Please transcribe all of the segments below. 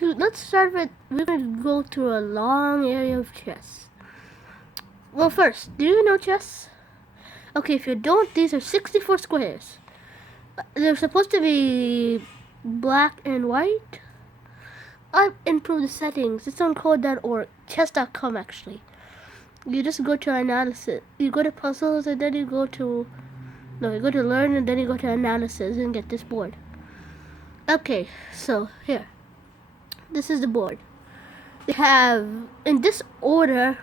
Let's start with, we're going to go through a long area of chess. Well, first, do you know chess? Okay, if you don't, these are 64 squares. They're supposed to be black and white. I've improved the settings. It's on code.org, chess.com actually. You just go to analysis. You go to puzzles and then you go to learn and then you go to analysis and get this board. Okay, so here. This is the board. They have, in this order,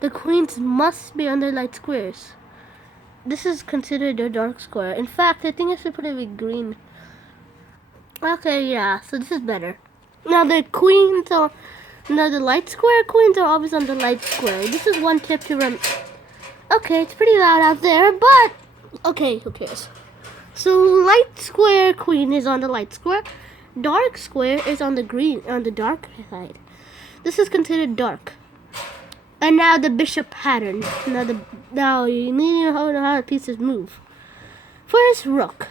the queens must be on the light squares. This is considered a dark square. In fact, I think I should put it with green. Okay, yeah, so this is better. Now the light square queens are always on the light square. This is one tip to run. Okay, it's pretty loud out there, but okay, who cares? So light square queen is on the light square. Dark square is on the dark side. This is considered dark. And now the bishop pattern. Now you need to know how the pieces move. First, rook.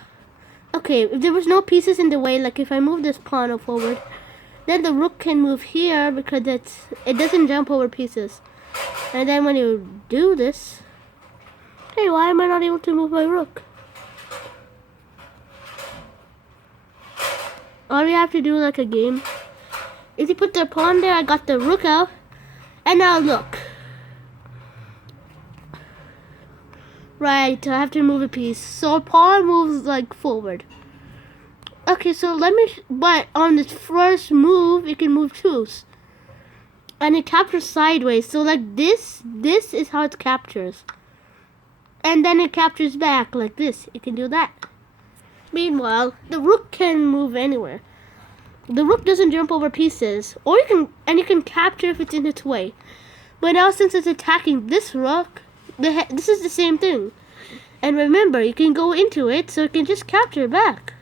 Okay, if there was no pieces in the way, like if I move this pawn forward, then the rook can move here because it doesn't jump over pieces. And then when you do this, hey, why am I not able to move my rook? All we have to do, like a game, is you put the pawn there. I got the rook out, and now look. Right, I have to move a piece. So pawn moves like forward. Okay, so but on this first move, it can move twos. And it captures sideways. So like this is how it captures. And then it captures back like this. It can do that. Meanwhile, the rook can move anywhere. The rook doesn't jump over pieces, or you can capture if it's in its way. But now since it's attacking this rook, this is the same thing. And remember, you can go into it, so it can just capture back.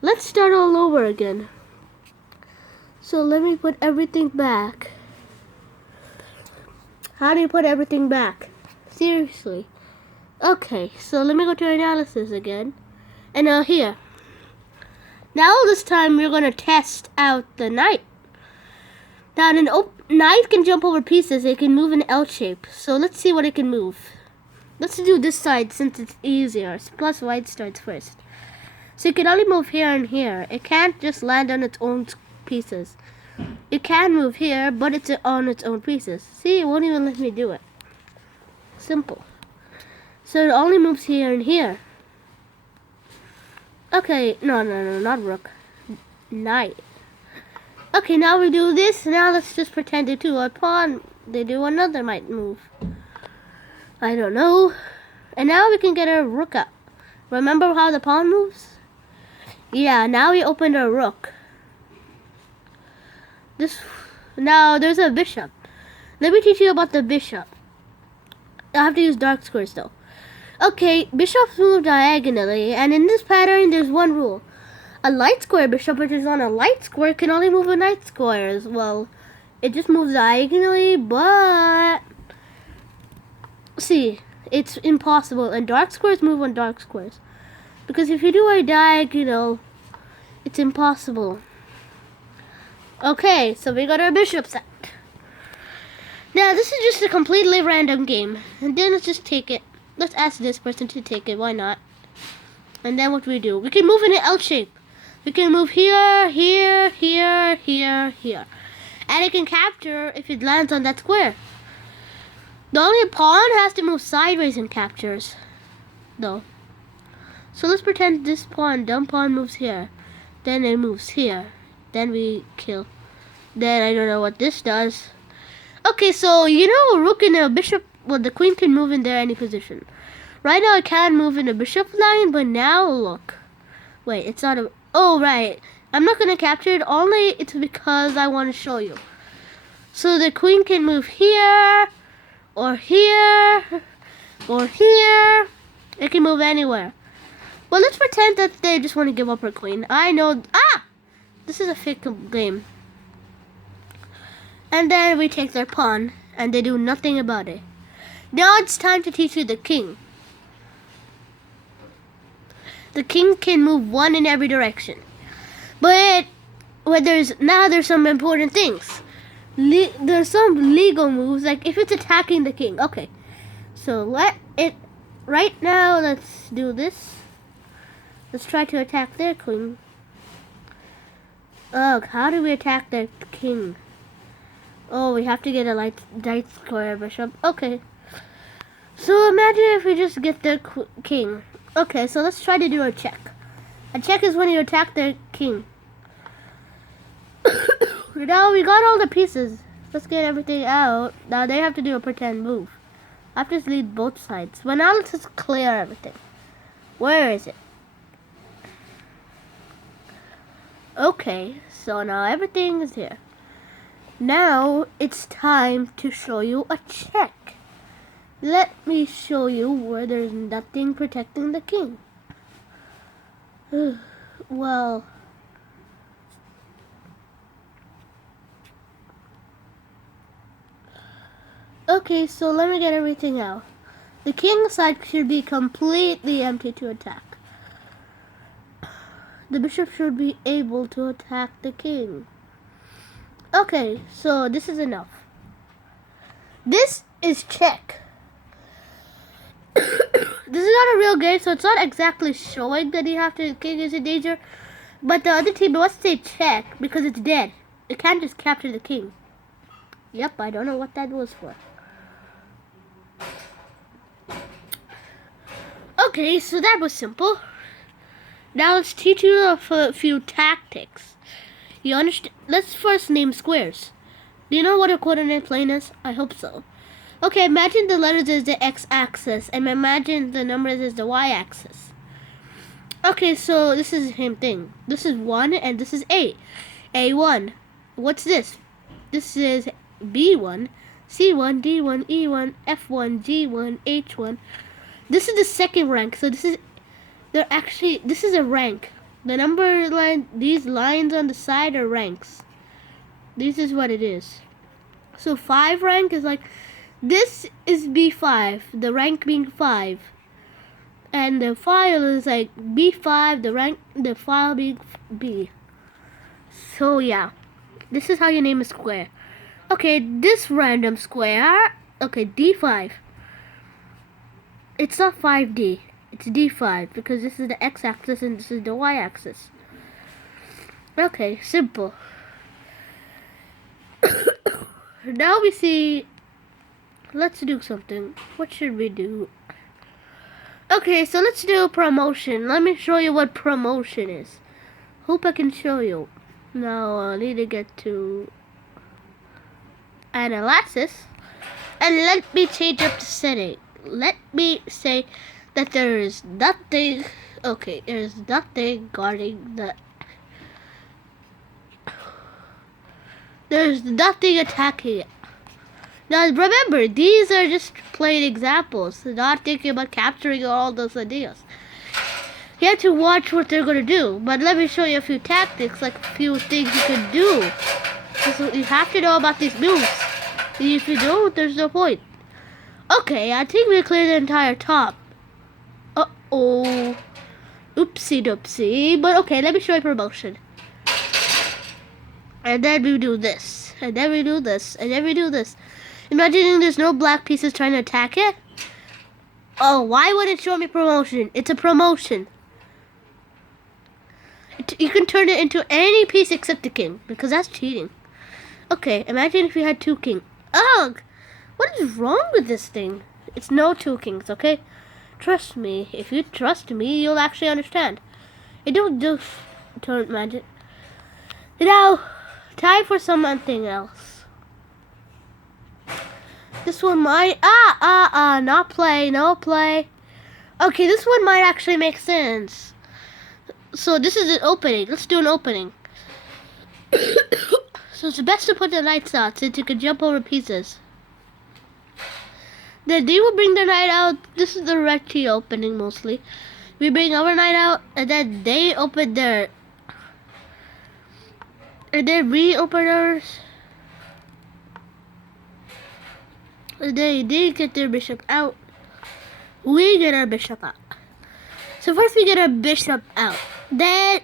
Let's start all over again. So let me put everything back. How do you put everything back? Seriously. Okay, so let me go to analysis again. And now here. Now this time we're going to test out the knight. Now the knight can jump over pieces. It can move in L shape. So let's see what it can move. Let's do this side since it's easier. Plus white starts first. So it can only move here and here. It can't just land on its own pieces. It can move here, but it's on its own pieces. See, it won't even let me do it. Simple. So it only moves here and here. Okay, no, not rook. Knight. Okay, now we do this. Now let's just pretend they do a pawn. They do another might move. I don't know. And now we can get our rook up. Remember how the pawn moves? Yeah, now we opened our rook. Now there's a bishop. Let me teach you about the bishop. I have to use dark squares though. Okay, bishops move diagonally, and in this pattern, there's one rule. A light square bishop, which is on a light square, can only move in light squares. Well, it just moves diagonally, but see, it's impossible. And dark squares move on dark squares. Because if you do a diagonal, it's impossible. Okay, so we got our bishop set. Now, this is just a completely random game. And then let's just take it. Let's ask this person to take it. Why not? And then what we do? We can move in an L shape. We can move here, here, here, here, here. And it can capture if it lands on that square. The only pawn has to move sideways and captures. Though. So let's pretend this dumb pawn moves here. Then it moves here. Then we kill. Then I don't know what this does. Okay, so you know rook and a bishop. Well, the queen can move in there any position. Right now, I can move in a bishop line, but now, look. Wait, it's not a... Oh, right. I'm not going to capture it. Only it's because I want to show you. So the queen can move here, or here, or here. It can move anywhere. But let's pretend that they just want to give up her queen. I know... Ah! This is a fake game. And then we take their pawn, and they do nothing about it. Now it's time to teach you the king. The king can move one in every direction. But there's some important things. There's some legal moves, like if it's attacking the king. Okay, so right now, let's do this. Let's try to attack their queen. Ugh, how do we attack their king? Oh, we have to get a light square bishop. Okay. So imagine if we just get their king. Okay, so let's try to do a check. A check is when you attack their king. Now we got all the pieces. Let's get everything out. Now they have to do a pretend move. I have to lead both sides. Well, now let's just clear everything. Where is it? Okay, so now everything is here. Now it's time to show you a check. Let me show you where there's nothing protecting the king. Well, okay, so let me get everything out. The king's side should be completely empty to attack. The bishop should be able to attack the king. Okay, so this is enough. This is check. This is not a real game, so it's not exactly showing that the king is in danger. But the other team must say check because it's dead. It can't just capture the king. Yep, I don't know what that was for. Okay, so that was simple. Now let's teach you a few tactics. You understand? Let's first name squares. Do you know what a coordinate plane is? I hope so. Okay, imagine the letters is the x-axis, and imagine the numbers is the y-axis. Okay, so this is the same thing. This is 1, and this is 8. A1. What's this? This is B1, C1, D1, E1, F1, G1, H1. This is the second rank, so this is a rank. The number line, these lines on the side are ranks. This is what it is. So 5 rank is like, this is B5, the rank being 5. And the file is like B5, the file being B. So yeah, this is how you name a square. Okay, this random square, okay, D5. It's not 5D. It's D5 because this is the x-axis and this is the y-axis. Okay, simple. Now we see, let's do something. What should we do? Okay, so let's do promotion. Let me show you what promotion is. Hope I can show you. Now I need to get to analysis and let me change up the setting. Let me say that there is nothing, okay, there's nothing guarding the, there's nothing attacking it. Now remember, these are just plain examples, not thinking about capturing all those ideas. You have to watch what they're going to do, but let me show you a few tactics, like a few things you can do. So you have to know about these moves. If you don't, there's no point. Okay, I think we cleared the entire top. Uh-oh. Oopsie doopsie. But okay, let me show you promotion. And then we do this. And then we do this. And then we do this. Imagining there's no black pieces trying to attack it. Oh, why would it show me promotion? It's a promotion. You can turn it into any piece except the king, because that's cheating. Okay, imagine if you had 2 kings. Ugh! What is wrong with this thing? It's no 2 kings, okay? Trust me. If you trust me, you'll actually understand. It don't do turn magic. Now, time for something else. This one might not play, no play. Okay, this one might actually make sense. So this is an opening. Let's do an opening. So it's best to put the lights out since you can jump over pieces. Then they will bring their knight out. This is the red key opening mostly. We bring our knight out and then they open their, and then we open ours. And they get their bishop out. We get our bishop out. So first we get our bishop out. Then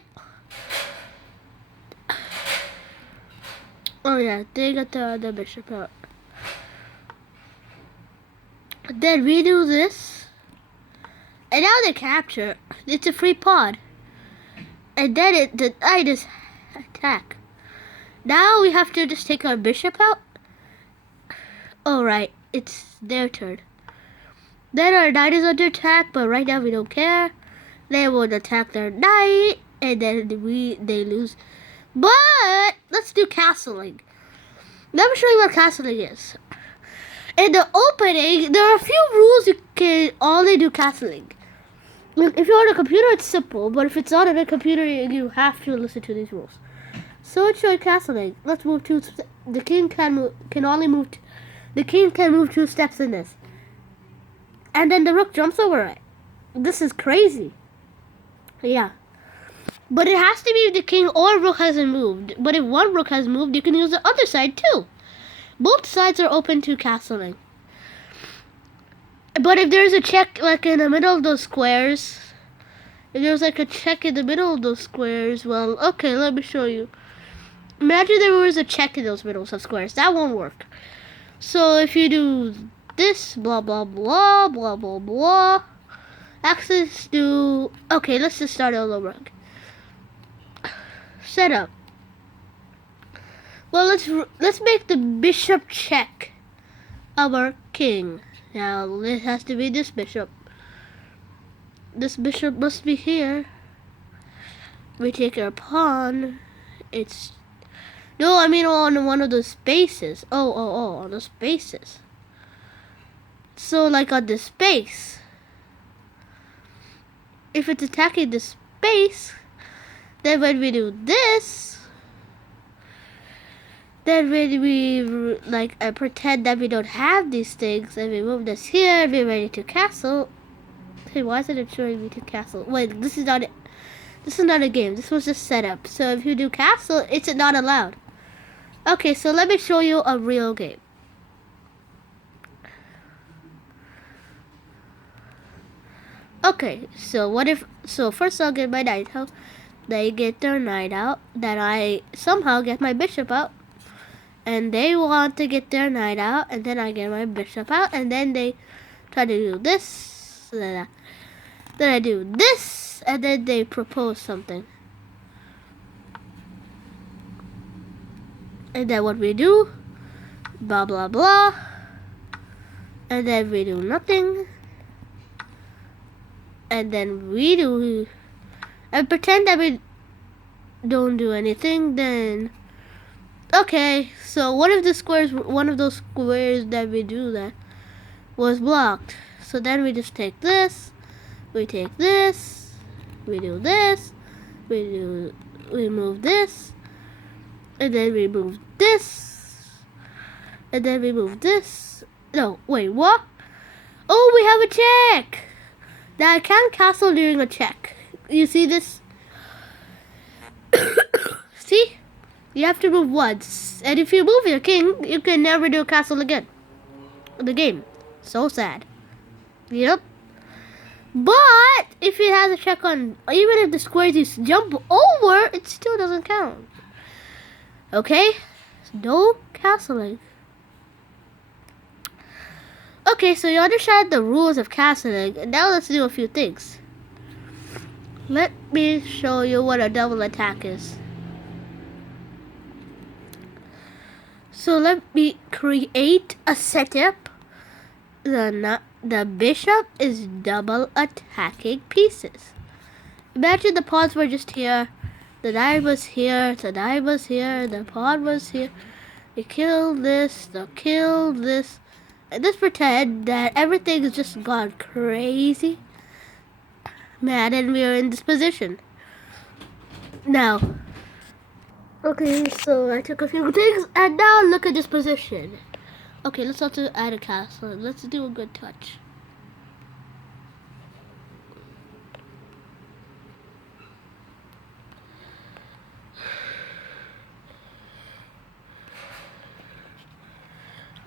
Oh yeah, they got the bishop out. Then we do this. And now they capture. It's a free pawn. And then the knight is attack. Now we have to just take our bishop out. Alright, it's their turn. Then our knight is under attack, but right now we don't care. They will attack their knight, and then they lose. But let's do castling. Let me show you what castling is. In the opening, there are a few rules you can only do castling. If you're on a computer, it's simple, but if it's not on a computer, you have to listen to these rules. So it's showing castling. Let's move to the king can only move. The king can move 2 steps in this, and then the rook jumps over it. This is crazy. Yeah, but it has to be if the king or rook hasn't moved. But if one rook has moved, you can use the other side too. Both sides are open to castling. But if there's a check like in the middle of those squares, if there's like a check in the middle of those squares, well, okay, let me show you. Imagine there was a check in those middles of squares. That won't work. So if you do this, blah, blah, blah, blah, blah, blah. Actually, let's do... Okay, let's just start all over. Setup. Well, let's make the bishop check our king. Now, it has to be this bishop. This bishop must be here. We take our pawn. It's... No, I mean on one of those spaces. Oh, on the spaces. So, like on the space. If it's attacking the space, then when we do this, then when we like pretend that we don't have these things, and we move this here, we're ready to castle. Hey, why isn't it showing me to castle? Wait, this is not it. This is not a game. This was just set up. So if you do castle, it's not allowed. Okay, so let me show you a real game. Okay, so first I'll get my knight out. They get their knight out. Then I somehow get my bishop out. And they want to get their knight out. And then I get my bishop out. And then they try to do this. Then I do this. And then they propose something. And then what we do, blah, blah, blah. And then we do nothing. And then we do, and pretend that we don't do anything, then, okay, so one of those squares that we do that was blocked. So then we just take this, we take this, we do this, we move this, and then we move this, and then we move this. No, wait, what? Oh, we have a check! Now I can't castle during a check. You see this? See? You have to move once. And if you move your king, you can never do a castle again. In the game. So sad. Yep. But if it has a check on, even if the squares you jump over, it still doesn't count. Okay? No castling. Okay, so you understand the rules of castling. And now let's do a few things. Let me show you what a double attack is. So let me create a setup. The bishop is double attacking pieces. Imagine the pawns were just here. The knight was here. The knight was here. The pawn was here. They killed this. They killed this. And let's pretend that everything has just gone crazy mad and we are in this position. Now, okay, so I took a few things and now look at this position. Okay, let's also add a castle. Let's do a good touch.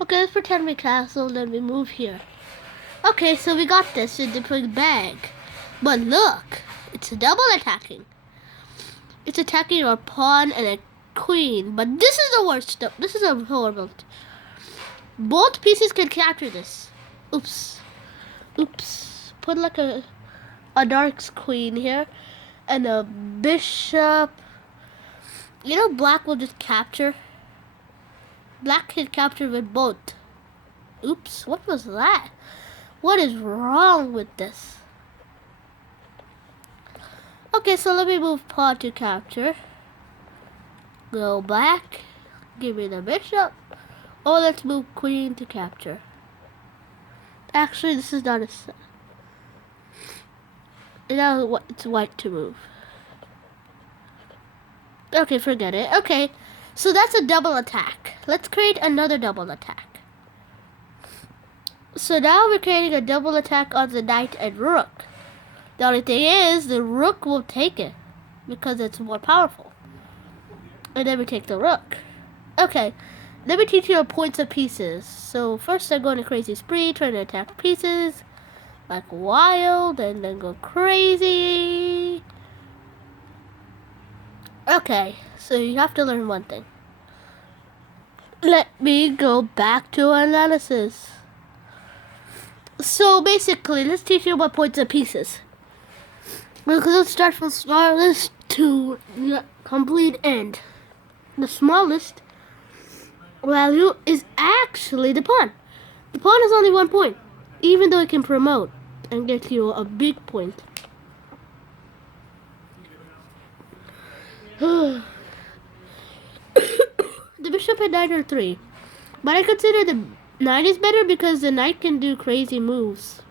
Okay, let's pretend we castle, then we move here. Okay, so we got this in the big bag. But look, it's double attacking. It's attacking our pawn and it queen, but this is the worst stuff. This is a horrible. Both pieces can capture this. Oops. Oops. Put like a dark queen here. And a bishop. You know black will just capture. Black can capture with both. Oops. What was that? What is wrong with this? Okay, so let me move pawn to capture. Go back. Give me the bishop. Oh, let's move queen to capture. Actually, this is not a set. Now it's white to move. Okay, forget it. Okay, so that's a double attack. Let's create another double attack. So now we're creating a double attack on the knight and rook. The only thing is, the rook will take it because it's more powerful. And then we take the rook. Okay, let me teach you points of pieces. So first I go on a crazy spree, trying to attack pieces like wild, and then go crazy. Okay, so you have to learn one thing. Let me go back to analysis. So basically, let's teach you about points of pieces. Because let's start from smallest to complete end. The smallest value is actually the pawn. The pawn is only 1 point, even though it can promote and get you a big point. The bishop and knight are 3, but I consider the knight is better because the knight can do crazy moves.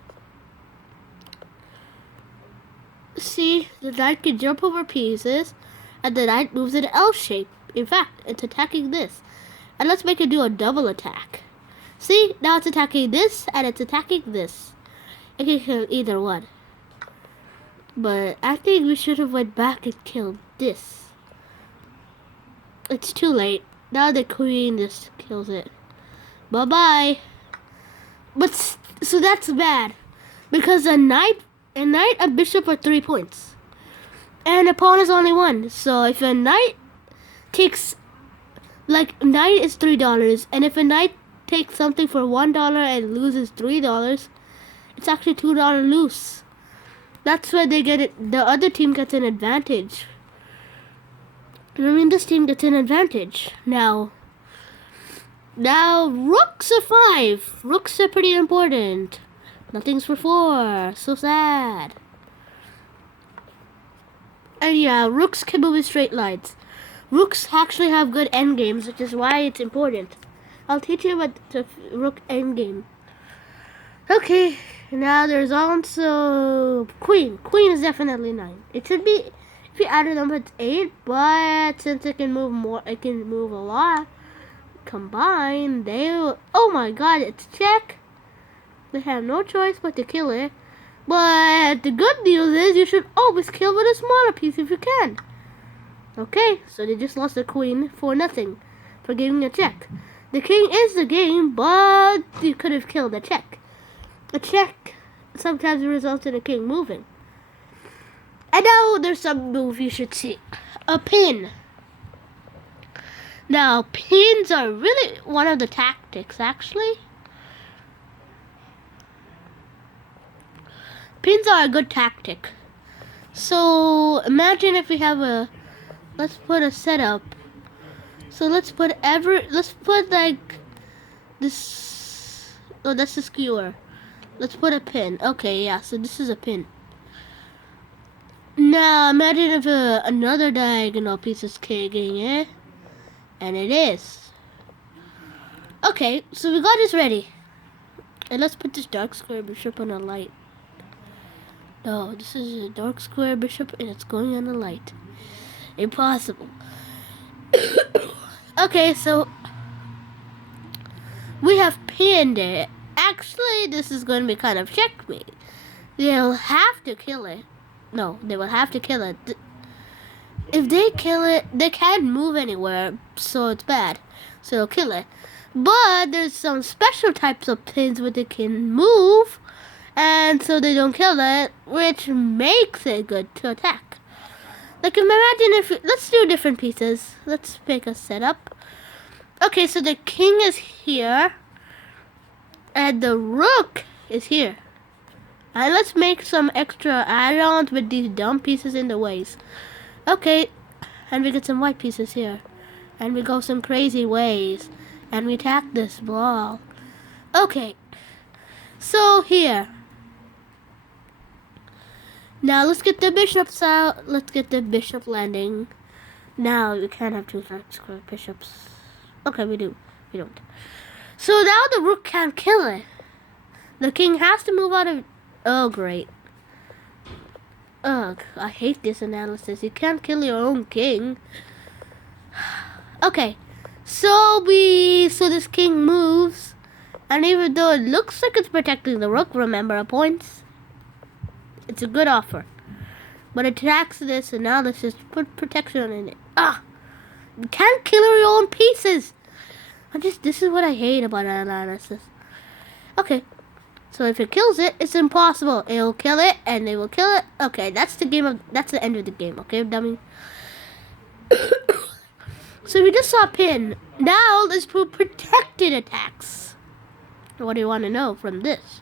See, the knight can jump over pieces, and the knight moves in an L shape. In fact, it's attacking this. And let's make it do a double attack. See, now it's attacking this, and it's attacking this. It can kill either one. But I think we should have went back and killed this. It's too late. Now the queen just kills it. Bye-bye. But, so that's bad. Because a knight and bishop are 3 points. And a pawn is only 1. So if a knight takes, like, knight is $3. And if a knight takes something for $1 and loses $3, it's actually $2 loose. That's why they get it. The other team gets an advantage. I mean, this team gets an advantage. Now rooks are 5. Rooks are pretty important. Nothing's for 4. So sad. And yeah, rooks can move in straight lines. Rooks actually have good endgames, which is why it's important. I'll teach you about the rook endgame. Okay, now there's also queen. Queen is definitely 9. It should be, if you added them, it's 8, but since it can move more, it can move a lot. Combined, oh my god, it's check. They have no choice but to kill it. But the good news is you should always kill with a smaller piece if you can. Okay, so they just lost the queen for nothing, for giving a check. The king is the game, but you could have killed a check. A check sometimes results in a king moving. And now there's some move you should see. A pin. Now, pins are really one of the tactics, actually. Pins are a good tactic. So, imagine if we have let's put a setup. So let's put like this. Oh, that's the skewer. Let's put a pin. Okay, yeah, so this is a pin. Now, imagine if another diagonal piece is kicking it. And it is. Okay, so we got this ready. And let's put this dark square bishop on a light. No, this is a dark square bishop and it's going on a light. Impossible. Okay, so we have pinned it. Actually, this is going to be kind of checkmate. They'll have to kill it. No, they will have to kill it. If they kill it, they can't move anywhere, so it's bad. So they'll kill it. But there's some special types of pins where they can move, and so they don't kill it, which makes it good to attack. Like imagine if, let's do different pieces. Let's pick a setup. Okay, so the king is here. And the rook is here. And let's make some extra add-ons with these dumb pieces in the ways. Okay, and we get some white pieces here. And we go some crazy ways. And we attack this ball. Okay, so here. Now let's get the bishops out. Let's get the bishop landing. Now we can't have two square bishops. Okay, we do. We don't. So now the rook can't kill it. The king has to move out of... Oh, great. Ugh, I hate this analysis. You can't kill your own king. Okay, so this king moves. And even though it looks like it's protecting the rook, remember, points. It's a good offer. But it attacks this, and now let's just put protection in it. Ah! You can't kill your own pieces! This is what I hate about analysis. Okay. So if it kills it, it's impossible. It'll kill it, and they will kill it. Okay, that's the end of the game, okay, dummy? So we just saw a pin. Now let's put protected attacks. What do you want to know from this?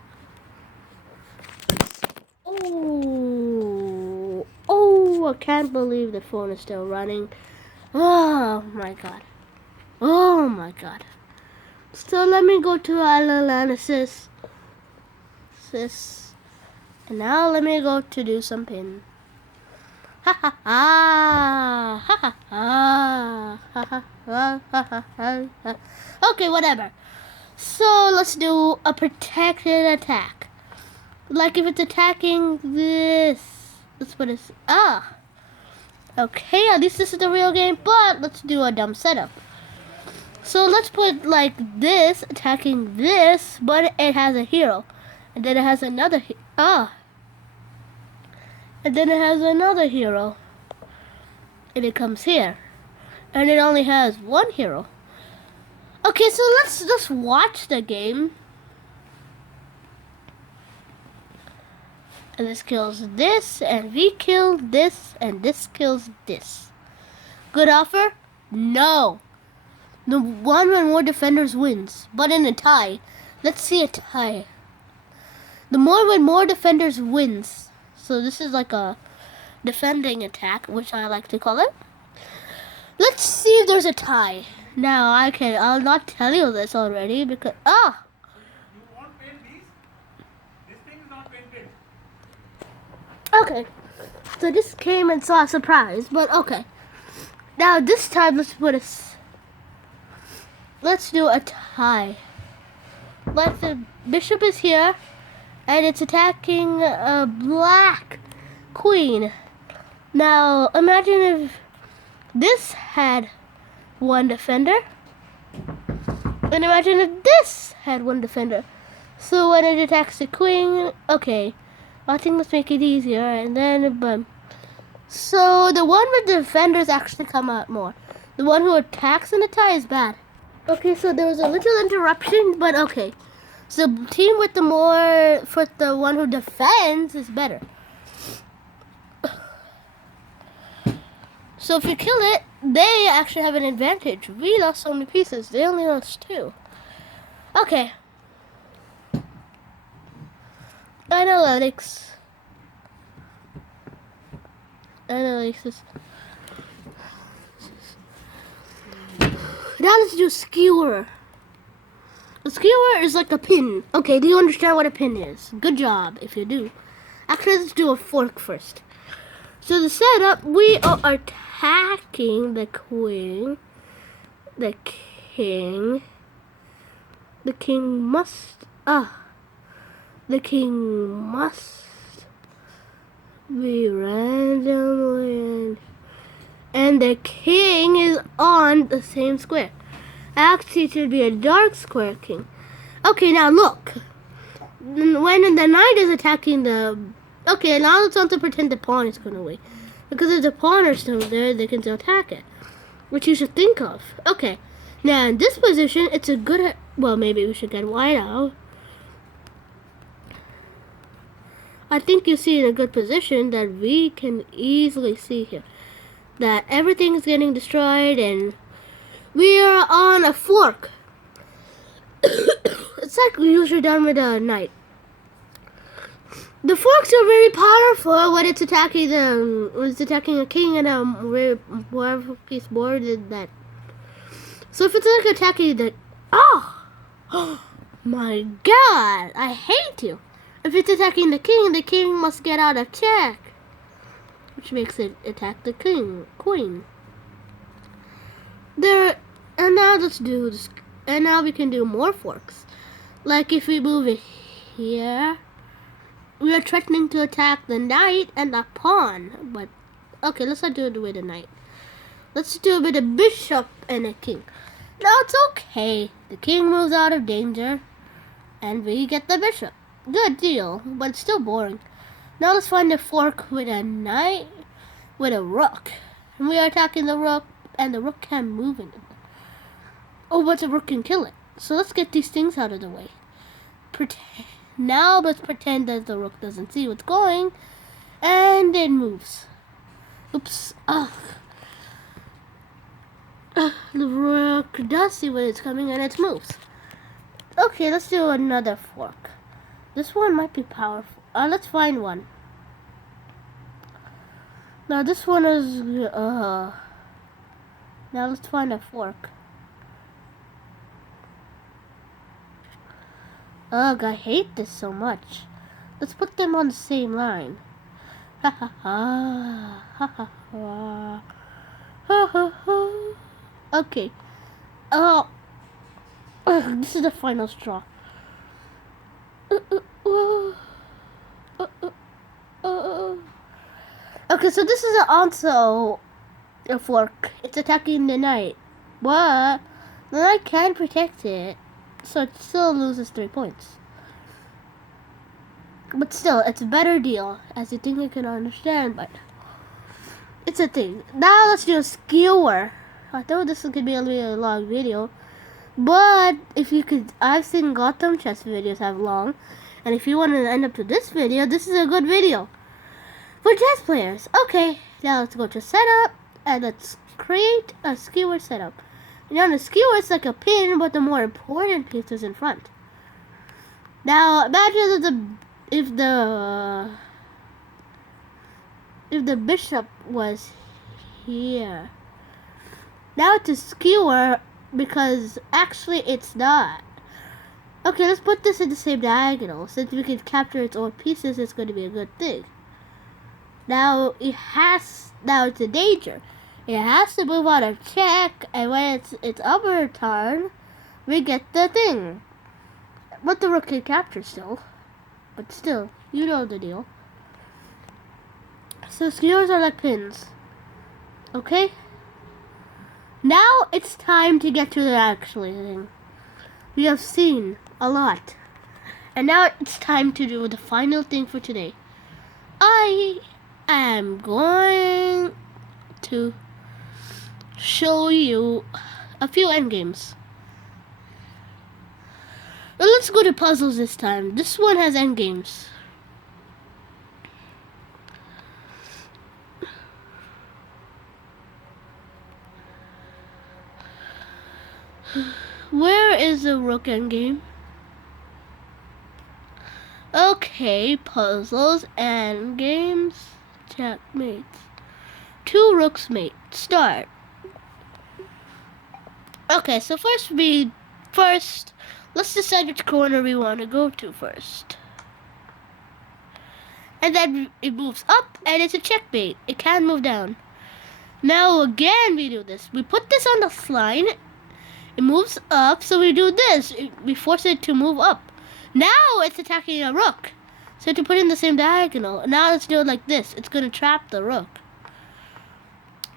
Oh, I can't believe the phone is still running. Oh my god. Oh my god. So let me go to analysis. And now let me go to do some pin. Ha ha ha. Ha ha ha. Ha ha ha ha ha. Okay, whatever. So let's do a protected attack. Like if it's attacking this. Let's put it. Okay, at least this is the real game, but let's do a dumb setup. So let's put like this attacking this, but it has a hero. And then it has another and then it has another hero. And it comes here. And it only has one hero. Okay, so let's just watch the game. And this kills this, and we kill this, and this kills this. Good offer? No. The one with more defenders wins, but in a tie. Let's see a tie. The one with more defenders wins. So this is like a defending attack, which I like to call it. Let's see if there's a tie. Now I'll not tell you this already because You won't paint these? This thing is not painted. Okay. So this came and saw a surprise, but okay. Now this time let's do a tie. Like the bishop is here, and it's attacking a black queen. Now imagine if this had one defender, and imagine if this had one defender. So when it attacks the queen, okay, I think let's make it easier, and then boom. So the one with defenders actually come out more. The one who attacks in the tie is bad. Okay, so there was a little interruption, but okay. So the team with the one who defends is better. So if you kill it, they actually have an advantage. We lost so many pieces. They only lost 2. Okay. Analytics. Now let's do skewer. A skewer is like a pin. Okay, do you understand what a pin is? Good job if you do. Actually, let's do a fork first. So the setup, we are attacking the queen, the king. The king must be randomly, and the king is on the same square. Actually, it should be a dark square king. Okay, now look. When the knight is attacking the... Okay, now let's also pretend the pawn is going away. Because if the pawn is still there, they can still attack it. Which you should think of. Okay, now in this position, it's a good... Well, maybe we should get white out. I think you see in a good position that we can easily see here. that everything is getting destroyed and we are on a fork. It's like we usually done with a knight. The forks are very powerful when it's attacking a king and whatever piece more than that. So if it's like attacking the oh my god, I hate you. If it's attacking the king must get out of check, which makes it attack the queen. And now let's do this. And now we can do more forks. Like if we move it here, we are threatening to attack the knight and the pawn. But okay, let's not do it with the knight. Let's do it with a bishop and a king. Now it's okay. The king moves out of danger, and we get the bishop. Good deal, but it's still boring. Now let's find a fork with a knight, with a rook. And we are attacking the rook, and the rook can't move in it. Oh, but the rook can kill it. So let's get these things out of the way. Now let's pretend that the rook doesn't see what's going, and it moves. Oops. Ugh. The rook does see when it's coming, and it moves. Okay, let's do another fork. This one might be powerful. Let's find one. Now this one is. Now let's find a fork. Ugh, I hate this so much. Let's put them on the same line. Ha ha ha. Ha ha ha. Ha ha ha. Okay. Oh. This is the final straw. Okay, so this is also a fork. It's attacking the knight. But the knight can protect it, so it still loses 3 points. But still, it's a better deal, as you think I can understand, but it's a thing. Now let's do a skewer. I thought this could be a really long video, but if you could, I've seen Gotham chess videos have long, and if you want to end up to this video, this is a good video for chess players. Okay, now let's go to setup, and let's create a skewer setup. Now the skewer is like a pin, but the more important piece is in front. Now imagine if the bishop was here. Now it's a skewer because actually it's not. Okay, let's put this in the same diagonal. Since we can capture its own pieces, it's going to be a good thing. Now it's a danger. It has to move out of check, and when it's our turn, we get the thing. But the rook can capture still. But still, you know the deal. So skewers are like pins. Okay? Now it's time to get to the actual thing. We have seen a lot. And now it's time to do the final thing for today. I am going to show you a few endgames. Now let's go to puzzles this time. This one has endgames. Where is the rook endgame? Okay, puzzles, endgames, checkmates. 2 rooks mate. Start. Okay, so first, let's decide which corner we want to go to first. And then it moves up, and it's a checkmate. It can't move down. Now again we do this. We put this on the line. It moves up, so we do this. We force it to move up. Now it's attacking a rook. So to put in the same diagonal. Now let's do it like this. It's going to trap the rook.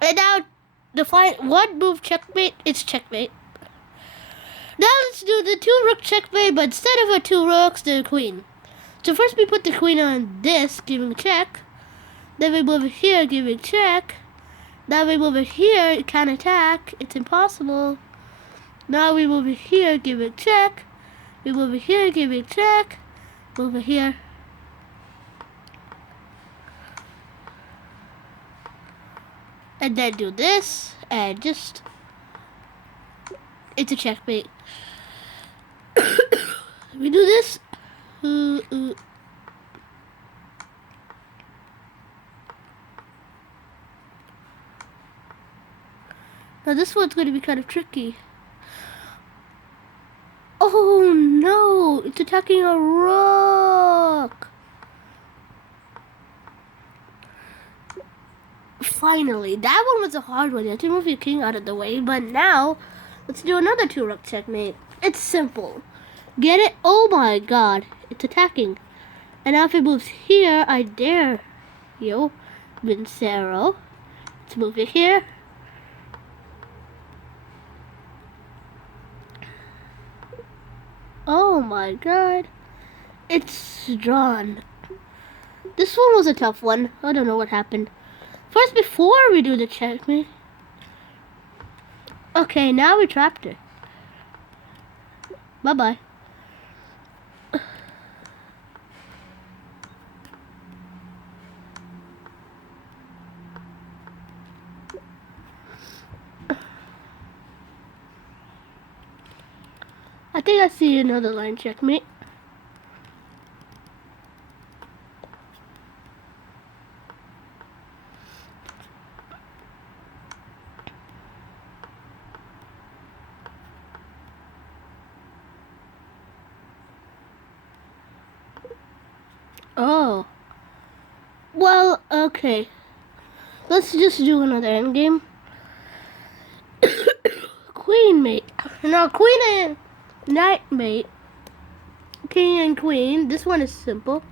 And now one move checkmate. It's checkmate. Now let's do the 2 rook checkmate, but instead of a 2 rooks, the queen. So first we put the queen on this, giving check. Then we move it here, giving check. Now we move it here, it can't attack. It's impossible. Now we move it here, give it check. We move it here, give it check. Move it here. and then do this, and just it's a checkmate. We do this. Now this one's going to be kind of tricky. Oh no! It's attacking a rook! Finally, that one was a hard one. You have to move your king out of the way, but now, let's do another 2-rook checkmate. It's simple. Get it? Oh my god. It's attacking. And now if it moves here, I dare you, Vincero. Let's move it here. Oh my god. It's drawn. This one was a tough one. I don't know what happened. First, before we do the checkmate. Okay, now we trapped her. Bye-bye. I think I see another line checkmate. Oh. Well, okay. Let's just do another endgame. Queen mate. No, queen and knight mate. King and queen. This one is simple.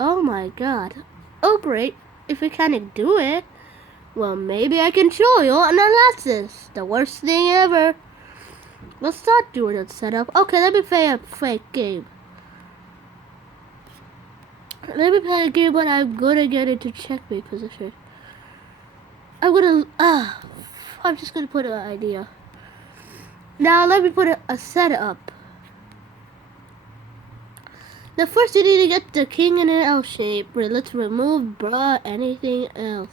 Oh my god. Oh great. If we can't do it, well maybe I can show you and unless this. The worst thing ever. Let's not do it setup. Okay, let me play a fake game. Let me play a game when I'm gonna get into checkmate position. I'm just gonna put an idea. Now let me put a setup. Now first you need to get the king in an L shape. Let's remove anything else.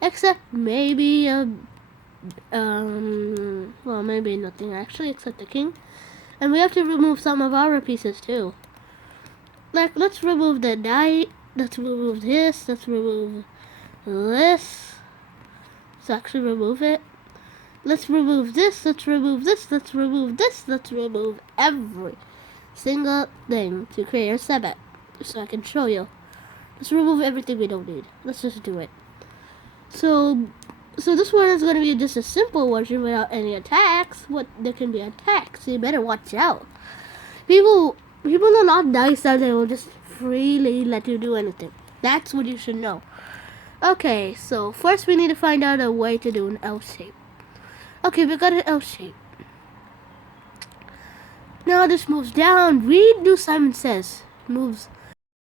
Except maybe well maybe nothing actually except the king. And we have to remove some of our pieces too. Like let's remove the knight, let's remove this, let's remove this. Let's actually remove it. Let's remove this, let's remove this, let's remove this, let's remove every single thing to create a setup so I can show you. Let's remove everything we don't need. Let's just do it. So this one is going to be just a simple version without any attacks. What there can be attacks, so you better watch out. People are not nice that they will just freely let you do anything. That's what you should know. Okay, so first we need to find out a way to do an L shape. Okay, we got an L shape. Now this moves down. Read do Simon Says. Moves